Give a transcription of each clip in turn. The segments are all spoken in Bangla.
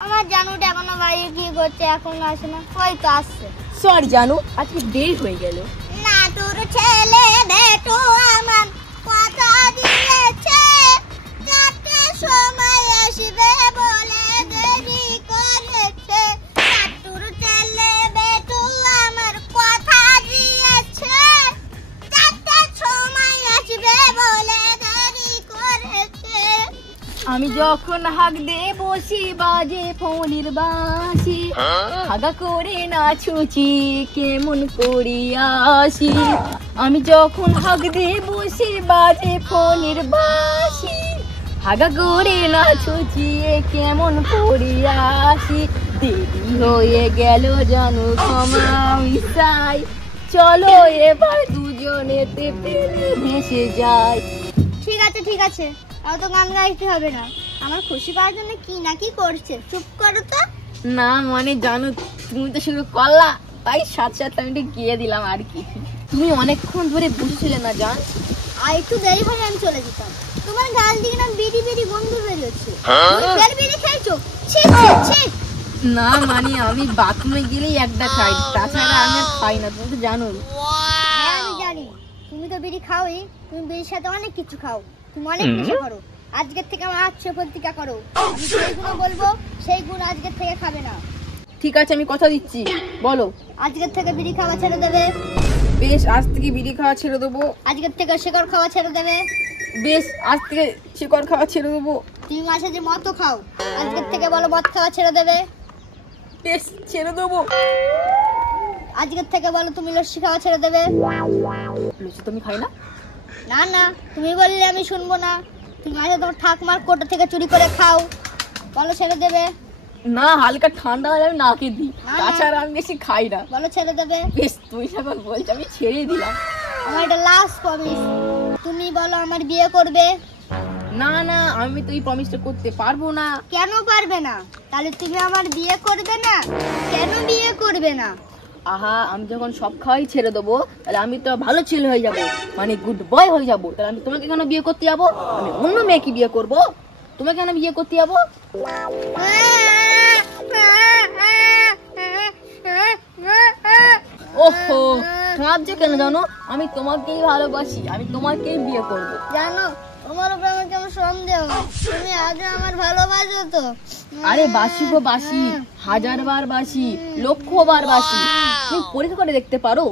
আমার জানুটা এখনো বাইরে কি করছে, এখনো আসে না। হয়তো আসছে। সরি জানু, আজকে দেরি হয়ে গেল। না তোর ছেলে বেটো আমার কথা দিয়েছে, চারটে সময় আসবে বলে দেরি করেছে। তোর ছেলে বেটো আমার কথা দিয়েছে, চারটে সময় আসবে বলে দেরি করেছে। আমি যখন হাঁক দে বসি বাজে ফোনের বাঁশি, হাগা করে নাচুচি কেমন করি আসি। আমি যখন হাঁক দে বসি বাজে ফোনের বাঁশি, হাগা করে নাচুচি কেমন করি আসি। দেরি হয়ে গেল জানো ক্ষমা আমি চাই, চলো এবার দুজনেতে প্রেমে ভেসে যাই। ঠিক আছে ঠিক আছে, অত গান গাইতে হবে না। আমার খুশি পাওয়ার জন্য কি না কি করছে, চুপ করো তো। না মানে জানো, তুমি তো শুরু করলা, তাই সাথে সাথে আমি গিয়ে দিলাম আর কি। তুমি অনেকক্ষণ ধরে বসেছিলে না জান, আর একটু দেরি হলে আমি চলে যেতাম। তোমার গাল দিকে না বিড়ি বিড়ি গন্ধ বেরোচ্ছে। ফের বিড়ি খাইছো? ছি ছি ছি। না মানে আমি বাথরুমে গেলেই একটা খাই, তাছাড়া আমি আর খাই না, তুমি তো জানো। হ্যাঁ আমি জানি, তুমি তো বিড়ি খাওই। তুমি বিড়ির সাথে অনেক কিছু খাও, তুমি অনেক নেশা করো। আজকের থেকে আমার আচ্ছা প্রতিজ্ঞা করো, আমি যেইগুলো বলবো সেইগুলো আজকের থেকে খাবে না। ঠিক আছে আমি কথা দিচ্ছি, বলো। আজকের থেকে বিড়ি খাওয়া ছেড়ে দেবে। বেশ, আজ থেকে বিড়ি খাওয়া ছেড়ে দেবো। আজকের থেকে শিকড় খাওয়া ছেড়ে দেবে। বেশ, আজ থেকে শিকড় খাওয়া ছেড়ে দেবো। তুমি মাসে যে মদ খাও, আজকের থেকে বলো মদ খাওয়া ছেড়ে দেবে। বেশ, ছেড়ে দেবো। আজকের থেকে বলো তুমি লস্যি খাওয়া ছেড়ে দেবে। লুচি তুমি খাই না? না না, তুমি বললে আমি শুনবো না। তুমি মাঝে তোমার ঠাকমার কোটা থেকে চুরি করে খাও, বলো ছেড়ে দেবে। না, হালকা ঠান্ডা হলে আমি নাকে দিই, না, না। তাছাড়া আমি বেশি খাই না। বলো ছেড়ে দেবে। বেশ, তুই যখন বলছো আমি ছেড়ে দিলাম। আমার এটা লাস্ট প্রমিস, তুমি বলো আমার বিয়ে করবে। না না, আমি তো এই প্রমিসটা করতে পারবো না। কেন পারবে না? তাহলে তুমি আমার বিয়ে করবে না? কেন বিয়ে করবে না? আহা, আমি যখন সব খাওয়াই ছেড়ে দেবো, তাহলে আমি তো ভালো ছেলে হয়ে যাব, মানে গুড বয় হয়ে যাব। তাহলে আমি তোমাকে কেন বিয়ে করতে যাবো? আমি অন্য মেয়েকে বিয়ে করব, তোমাকে কেন বিয়ে করতে যাবো? ওহো, কাঁদছো কেন জানো? আমি তোমাকেই ভালোবাসি, আমি তোমাকেই বিয়ে করব। জানো তোমার উপর আমার কেমন সন্দেহ, তুমি আজও আমার ভালোবাসো তো? আরে বাসি গো বাসি, 1000 বার বাসি, 1,00,000 বার বাসি। তুমি পরীক্ষা করে দেখতে পারো,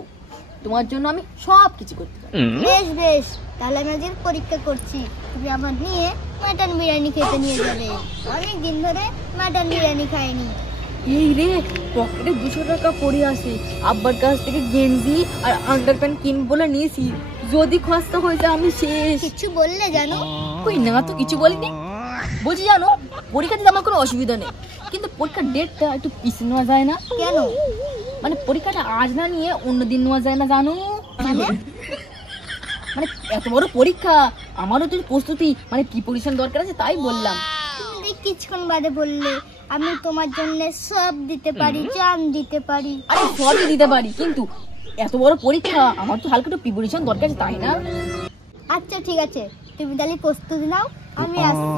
তোমার জন্য আমি সব কিছু করতে পারি। বেশ বেশ, তাহলে আমি আজকে পরীক্ষা করছি। তুমি আমার নিয়ে মাটন বিরিয়ানি খেতে নিয়ে যাবে। অনেক দিন ধরে মাটন বিরিয়ানি খাইনি। এই রে, পকেটে 200 টাকা পড়ে আছে, আব্বার কাছ থেকে গেঞ্জি আর আন্ডারপ্যান্ট কিনবো বলে নিয়েছি। যদি খরচা হয়ে যায় আমি শেষ। কিছু বললে জানো? কই না তো, কিছু বলিনি। বলছি জানো, পরীক্ষা দিতে আমার কোনো অসুবিধা নেই, কিন্তু পরীক্ষার ডেটটা একটু পিছিয়ে নেওয়া যায় না? কেন? মানে পরীক্ষাটা আজ না নিয়ে অন্য দিন নেওয়া যায় না জানো? মানে এত বড় পরীক্ষা, আমারও তো প্রস্তুতি মানে প্রিপারেশন দরকার আছে, তাই বললাম। তুমি কিছুক্ষণ বাদে বললে আমি তোমার জন্য সব দিতে পারি, জান দিতে পারি। আরে সবই দিতে পারি, কিন্তু এত বড় পরীক্ষা, আমার তো হালকা একটু প্রিপারেশন দরকার আছে, তাই না? আচ্ছা ঠিক আছে, তুমি তাহলে প্রস্তুতি নাও, আমি আসছি।